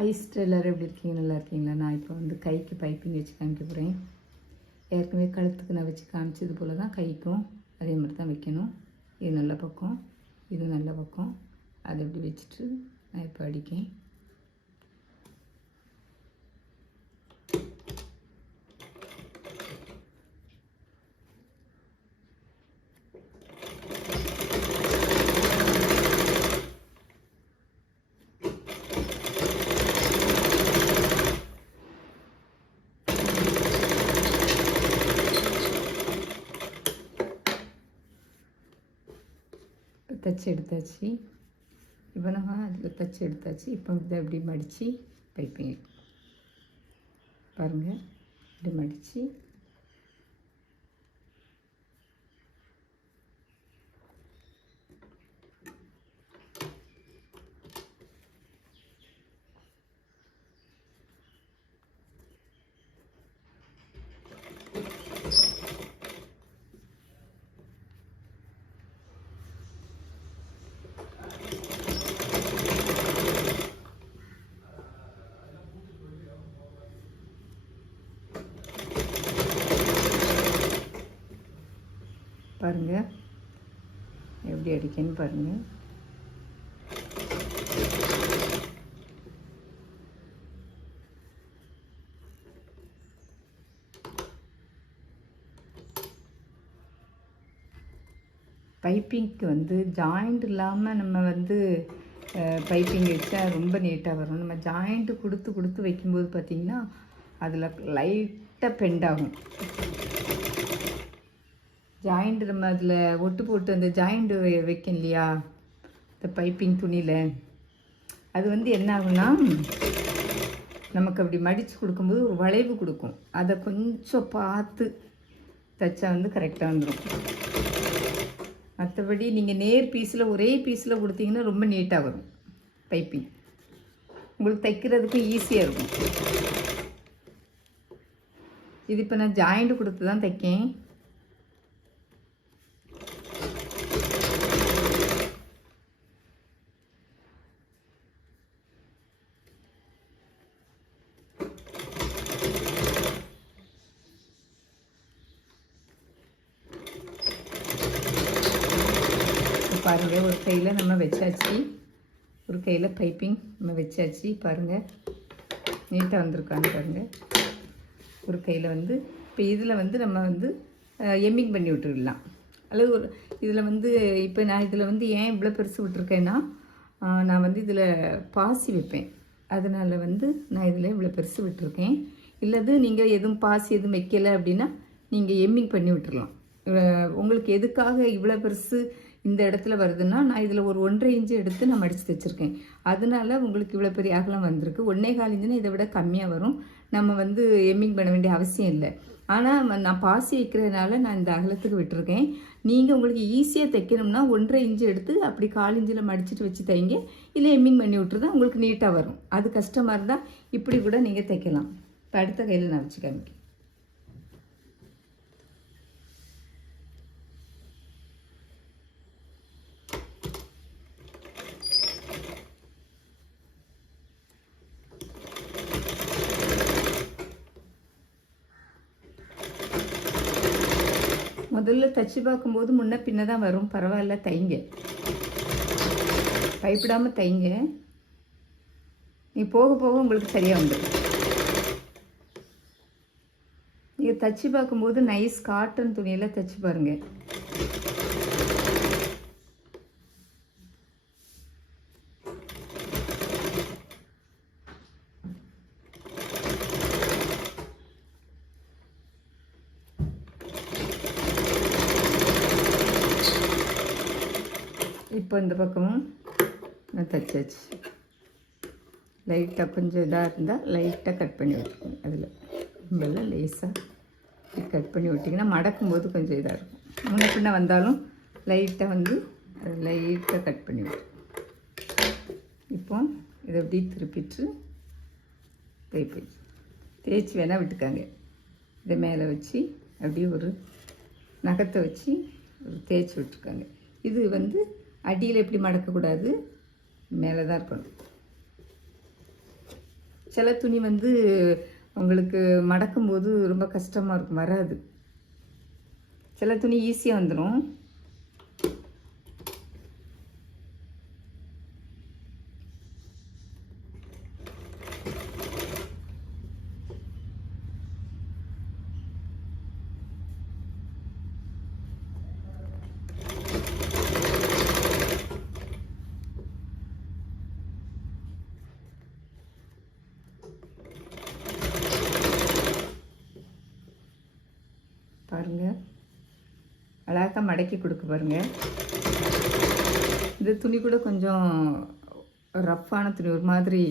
ஐஸ்டர் எல்லோரும் எப்படி இருக்கீங்க? நல்லா இருக்கீங்களா? நான் இப்போ வந்து கைக்கு பைப்பிங் வச்சு காமிக்க போகிறேன். ஏற்கனவே கழுத்துக்கு நான் வச்சு காமிச்சது போல் தான் கைக்கும் அதே மாதிரி தான் வைக்கணும். இது நல்ல பக்கம், இது நல்ல பக்கம். அதை எப்படி வச்சுட்டு நான் இப்போ அடிக்கேன். தச்சு எடுத்தாச்சு. இப்போ நம்ம அதில் தச்சு எடுத்தாச்சு. இப்போ இதை எப்படி மடித்து பைப்பிங் பாருங்கள். இப்படி மடித்து பாருங்கள் எப்படி அடிக்கன்னு பாருங்கள். பைப்பிங்க்கு வந்து ஜாயிண்ட் இல்லாமல் நம்ம வந்து பைப்பிங் வச்சா ரொம்ப நீட்டாக வரும். நம்ம ஜாயிண்ட்டு கொடுத்து வைக்கும்போது பார்த்திங்கன்னா அதில் லைட்டாக பெண்ட் ஆகும். ஜாயிண்ட் நம்ம அதில் ஒட்டு போட்டு அந்த ஜாயிண்ட் வைக்கும் இல்லையா இந்த பைப்பிங் துணியில், அது வந்து என்ன ஆகும்னா நமக்கு அப்படி மடித்து கொடுக்கும்போது ஒரு வளைவு கொடுக்கும். அதை கொஞ்சம் பார்த்து தைச்சா வந்து கரெக்டாக வந்துடும். மற்றபடி நீங்கள் நேர் பீஸில் ஒரே பீஸில் கொடுத்தீங்கன்னா ரொம்ப நீட்டாக வரும் பைப்பிங். உங்களுக்கு தைக்கிறதுக்கும் ஈஸியாக இருக்கும். இது இப்போ நான் ஜாயிண்ட் கொடுத்து தான் தைக்கேன். பாருங்கள், ஒரு கையில் நம்ம வச்சாச்சு, ஒரு கையில் பைப்பிங் நம்ம வச்சாச்சு. பாருங்கள் நீட்டாக வந்திருக்கான்னு பாருங்கள். ஒரு கையில் வந்து இப்போ இதில் வந்து நம்ம வந்து எம்மிங் பண்ணி விட்டுடலாம். அல்லது ஒரு இதில் வந்து இப்போ நான் இதில் வந்து ஏன் இவ்வளோ பெருசு விட்டுருக்கேன்னா, நான் வந்து இதில் பாசி வைப்பேன். அதனால் வந்து நான் இதில் இவ்வளோ பெருசு விட்டுருக்கேன். இல்லது நீங்கள் எதுவும் பாசி எதுவும் வைக்கலை அப்படின்னா நீங்கள் எம்மிங் பண்ணி விட்டுடலாம். உங்களுக்கு எதுக்காக இவ்வளோ பெருசு இந்த இடத்துல வருதுன்னா, நான் இதில் ஒரு 1.5 இன்ச்சு எடுத்து நான் மடித்து தைச்சிருக்கேன். அதனால உங்களுக்கு இவ்வளோ பெரிய அகலம் வந்திருக்கு. 1.25 இன்ச்சுன்னா இதை விட கம்மியாக வரும். நம்ம வந்து எம்மிங் பண்ண வேண்டிய அவசியம் இல்லை. ஆனால் நான் பாசி வைக்கிறதுனால நான் இந்த அகலத்துக்கு விட்டுருக்கேன். நீங்கள் உங்களுக்கு ஈஸியாக தைக்கணும்னா 1.5 இன்ச்சு எடுத்து அப்படி 1/4 இன்ச்சில் மடிச்சுட்டு வச்சு தைங்க. இல்லை எம்மிங் பண்ணி விட்டுருந்தா உங்களுக்கு நீட்டாக வரும். அது கஷ்டமாக இருந்தால் இப்படி கூட நீங்கள் தைக்கலாம். இப்போ அடுத்த கையில் நான் வச்சு காமிக்கிறேன். முதல்ல தைச்சி பார்க்கும்போது முன்ன பின்ன தான் வரும். பரவாயில்ல, தைங்க, பயப்படாமல் தைங்க. நீ போக போக உங்களுக்கு சரியாக வந்துடும். நீங்கள் தைச்சி பார்க்கும்போது நைஸ் காட்டன் துணியில் தைச்சி பாருங்கள். இப்போ இந்த பக்கமும் நான் தைச்சாச்சு. லைட்டாக கொஞ்சம் இதாக இருந்தால் லைட்டாக கட் பண்ணி விட்டுருக்கேன். அதில் ரொம்பலாம் லேஸாக கட் பண்ணி விட்டிங்கன்னா மடக்கும்போது கொஞ்சம் இதாக இருக்கும். முன்ன பின்ன வந்தாலும் லைட்டாக வந்து அதை லைட்டாக கட் பண்ணி விட்டு இப்போ இதை அப்படியே திருப்பிட்டு தேய்ச்சி வேணால் விட்டுக்காங்க. இதை மேலே வச்சு அப்படியே ஒரு நகத்தை வச்சு தேய்ச்சி விட்ருக்காங்க. இது வந்து அடியில் எப்படி மடக்கக்கூடாது, மேலே தான் இருக்கணும். சில துணி வந்து உங்களுக்கு மடக்கும்போது ரொம்ப கஷ்டமாக இருக்கும், வராது. சில துணி ஈஸியாக வந்துடும். பாருங்கள், அழகாக மடக்கி கொடுக்க பாருங்கள். இந்த துணி கூட கொஞ்சம் ரஃப்பான துணி, ஒரு மாதிரி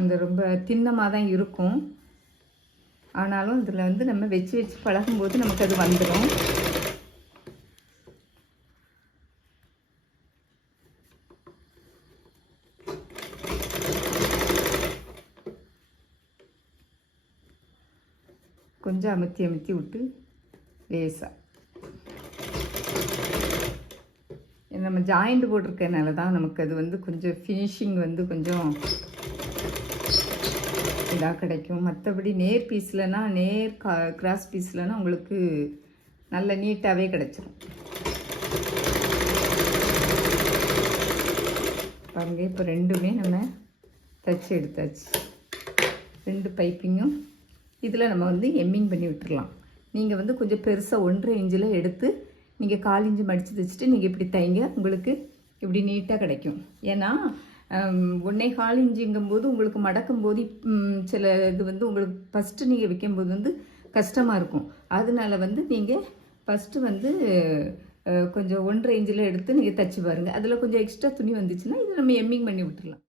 இந்த ரொம்ப திண்ணமாக தான் இருக்கும். ஆனாலும் இதில் வந்து நம்ம வச்சு வச்சு பழகும்போது நமக்கு அது வந்துடும். கொஞ்சம் அமுத்தி அமுத்தி விட்டு லேசாக நம்ம ஜாயிண்ட் போட்டிருக்கனால தான் நமக்கு அது வந்து கொஞ்சம் ஃபினிஷிங் வந்து கொஞ்சம் இதாக கிடைக்கும். மற்றபடி நேர் பீஸ்லனா, நேர் கிராஸ் பீஸ்லனா உங்களுக்கு நல்ல நீட்டாகவே கிடைச்சிரும். பாருங்க, இப்போ ரெண்டுமே நம்ம தச்சு எடுத்தாச்சு. 2 பைப்பிங்கும் இதில் நம்ம வந்து எம்மிங் பண்ணி விட்டுடலாம். நீங்கள் வந்து கொஞ்சம் பெருசாக 1.5 இன்ச்சில் எடுத்து நீங்கள் 1/4 இன்ச்சு மடித்து தைச்சிட்டு நீங்கள் இப்படி தைங்க, உங்களுக்கு இப்படி நீட்டாக கிடைக்கும். ஏன்னா 1.25 இன்ச்சுங்கும்போது உங்களுக்கு மடக்கும்போது சில இது வந்து உங்களுக்கு ஃபஸ்ட்டு நீங்கள் வைக்கும்போது வந்து கஷ்டமாக இருக்கும். அதனால வந்து நீங்கள் ஃபஸ்ட்டு வந்து கொஞ்சம் 1.5 இன்ச்சில் எடுத்து நீங்கள் தைச்சி பாருங்கள். அதில் கொஞ்சம் எக்ஸ்ட்ரா துணி வந்துச்சுன்னா இதை நம்ம எம்மிங் பண்ணி விட்டுடலாம்.